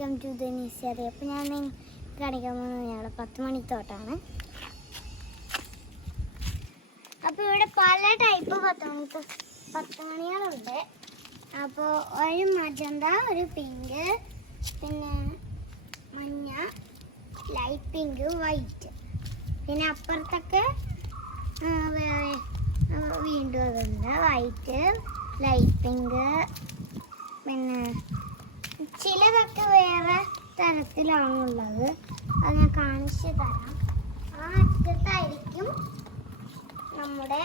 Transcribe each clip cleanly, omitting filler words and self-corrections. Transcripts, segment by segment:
Welcome to the നിസറി. അപ്പോൾ ഞാൻ കാണിക്കാൻ പോകുന്നത് ഞങ്ങളുടെ 10 മണിത്തോട്ടാണ്. അപ്പോൾ ഇവിടെ പല ടൈപ്പ് 10 മണികളുണ്ട്. അപ്പോൾ ഒരു മജന്ത, ഒരു പിങ്ക്, പിന്നെ മഞ്ഞ, ലൈറ്റ് പിങ്ക്, വൈറ്റ്, പിന്നെ അപ്പുറത്തൊക്കെ വീണ്ടും അതുണ്ട്, വൈറ്റ്, ലൈറ്റ് പിങ്ക്, പിന്നെ ചിലതൊക്കെ വേറെ തരത്തിലാണുള്ളത്. അത് ഞാൻ കാണിച്ചു തരാം. ആ അറ്റത്തായിരിക്കും നമ്മുടെ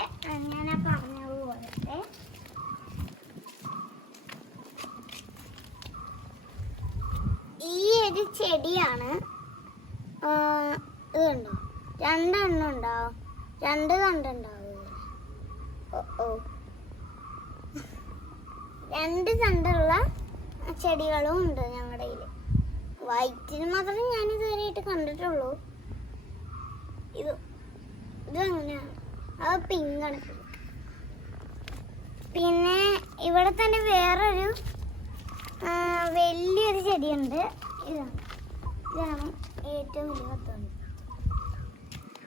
ഞാൻ പറഞ്ഞതുപോലത്തെ ഈ ഒരു ചെടിയാണ്. ഇത് കണ്ടോ, 2 എണ്ണം ഉണ്ടാവും, 2 തണ്ടുണ്ടാവും. ഓ 2 തണ്ടുള്ള ചെടികളും ഉണ്ട് ഞങ്ങളുടെ കയ്യിൽ. വൈറ്റിന് മാത്രമേ ഞാൻ ഇതുവരെയായിട്ട് കണ്ടിട്ടുള്ളൂ. ഇതെങ്ങനെയാണ്, അത് പിങ്കാണ്. പിന്നെ ഇവിടെ തന്നെ വേറൊരു വലിയൊരു ചെടിയുണ്ട്. ഇതാണ് ഏറ്റവും വലിയ 10 മണി.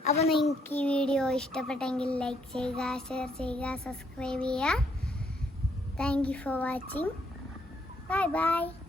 അപ്പോൾ നിങ്ങൾക്ക് ഈ വീഡിയോ ഇഷ്ടപ്പെട്ടെങ്കിൽ ലൈക്ക് ചെയ്യുക, ഷെയർ ചെയ്യുക, സബ്സ്ക്രൈബ് ചെയ്യുക. Thank you for watching. Bye bye.